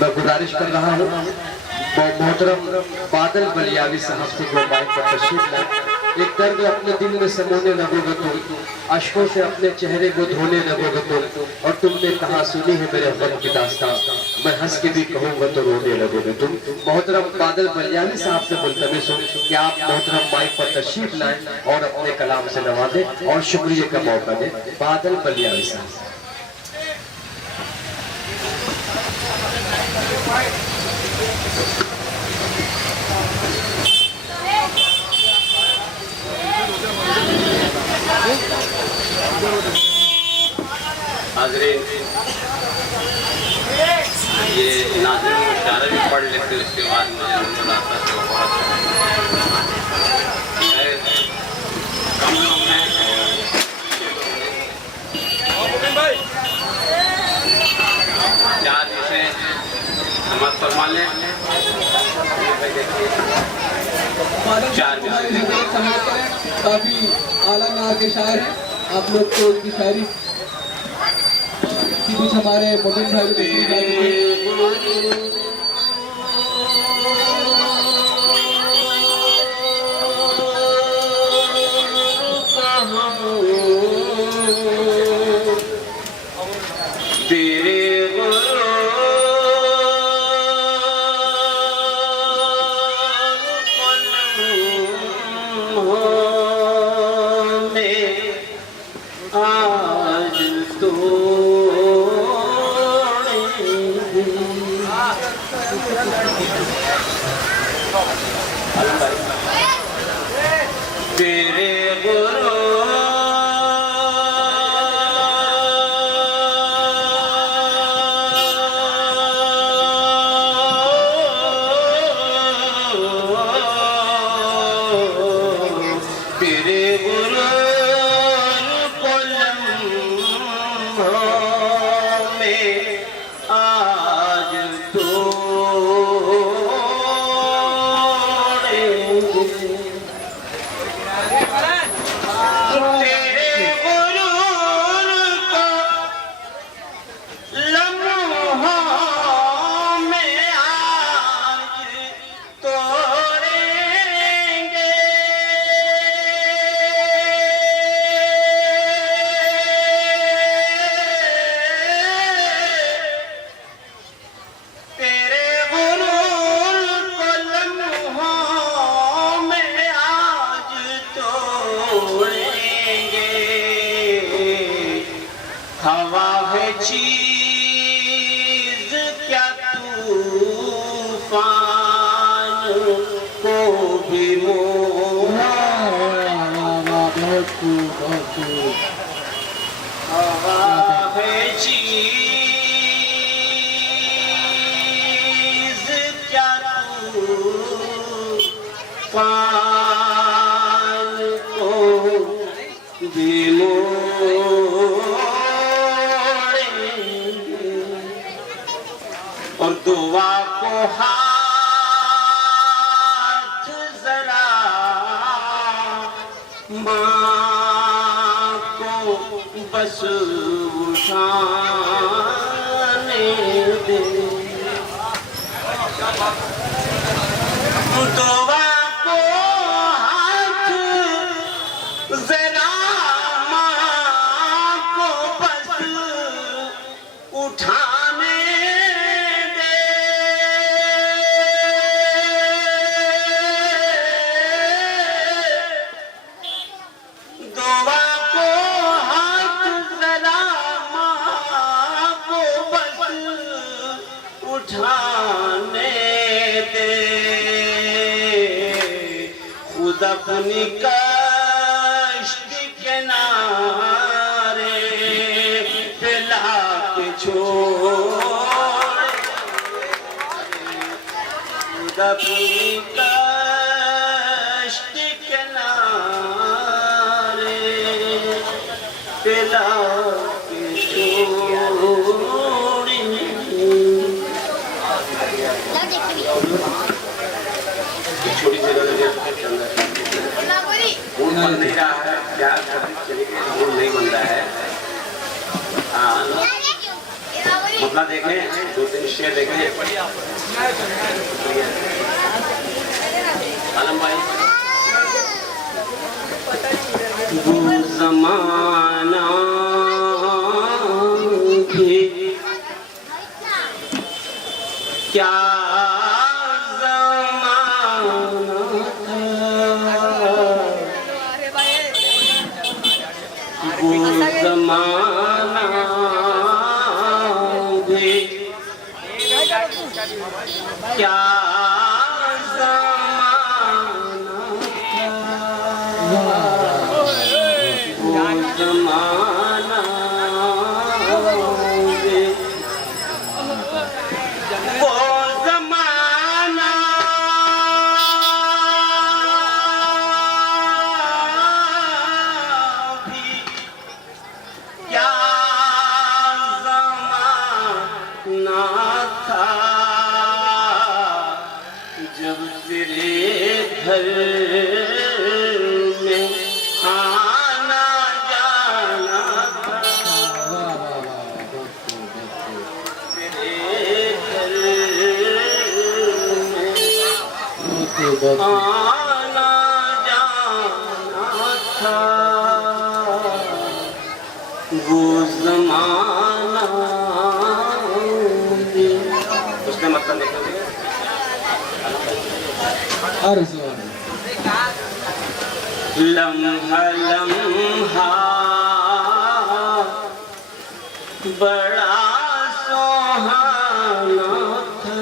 मैं गुजारिश कर रहा हूँ मोहतरम बादल बलियावी साहब से जो माइक पर तशरीफ लाए। एक दर्द अपने दिल में समोने लगोगे तुम, अश्कों से अपने चेहरे को धोने लगोगे तुम, और तुमने कहा सुनी है मेरे गम की दास्तां, मैं हंस के भी कहूँगा तो रोने लगोगे तुम। मोहतरम बादल बलियावी साहब से मुल्तमिस हूँ कि आप मोहतरम माइक पर तशरीफ लाएं और अपने कलाम से नवाजें और शुक्रिया का मौका दें। बादल बलियावी साहब। हाज़रीन, ये नाज़िम मुशारा भी पढ़ लेते उसके बाद मुझे नजर आता तो बहुत कम लोग हैं। चार विषय समाप्त फरमा लें। चार काफी आला नार के शायर हैं आप लोग को उनकी शायरी कुछ हमारे मोबिन भाई तेरे हवा है चीज क्या तूफान को भी हवा है चीज क्या तूफान को भी और दुआ को हाथ जरा माँ को बस उठाने दे। दुआ को हाथ जरा माँ को बस उठाने उठाने दे। खुद अपनी कश्त के नारे पिला के छोड़, खुद अपनी कश्त के नारे पिला के छोड़। छोटी सी मूड बन नहीं रहा है, क्या मूड नहीं बन रहा है। मतलब देखें 2-3 शेर देखें। आलम भाई, वो ज़माना भी क्या ज़माना था, वो ज़माना भी क्या जब तेरे घर में आना जाना था, तेरे घर में आना जाना था, वो ज़माना उसने मतलब देखा लम्हा लम्हा बड़ा सुहाना था,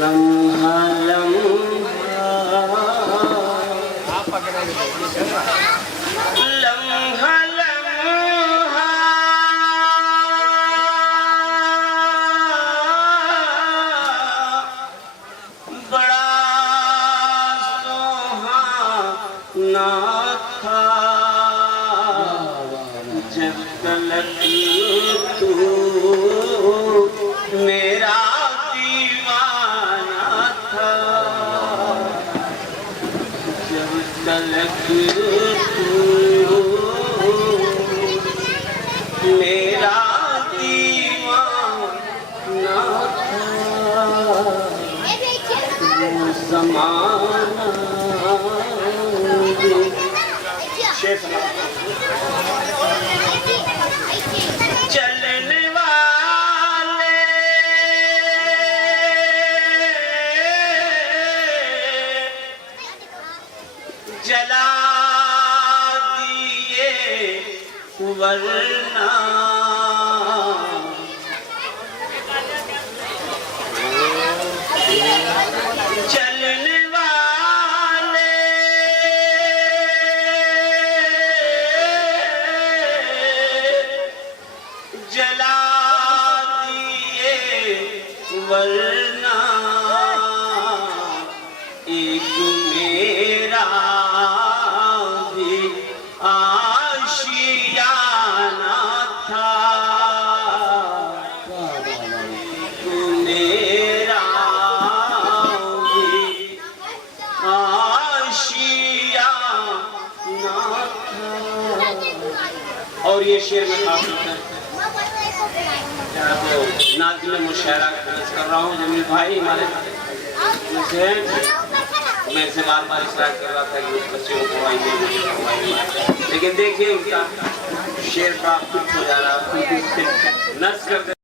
लम्हा लम्हा लम्हा लम्हा बड़ा ना था, जब तलक तू मेरा दीवाना था, जब तलक तू मेरा दीवाना था, वो ज़माना चलने वाले जला दिए वरना चलने वाले जला दिए वरना एक मेरा भी आशियाना था, एक मेरा भी आशियाना था। और ये शेर में काफी नाज़िम मुशायरा कर रहा हूँ जमील भाई हमारे से, मैं इसे बार बार इसरार कर रहा था कि उस बच्चे को पढ़ाइए, लेकिन देखिए उनका शेर का कुछ हो जा रहा है, नस कर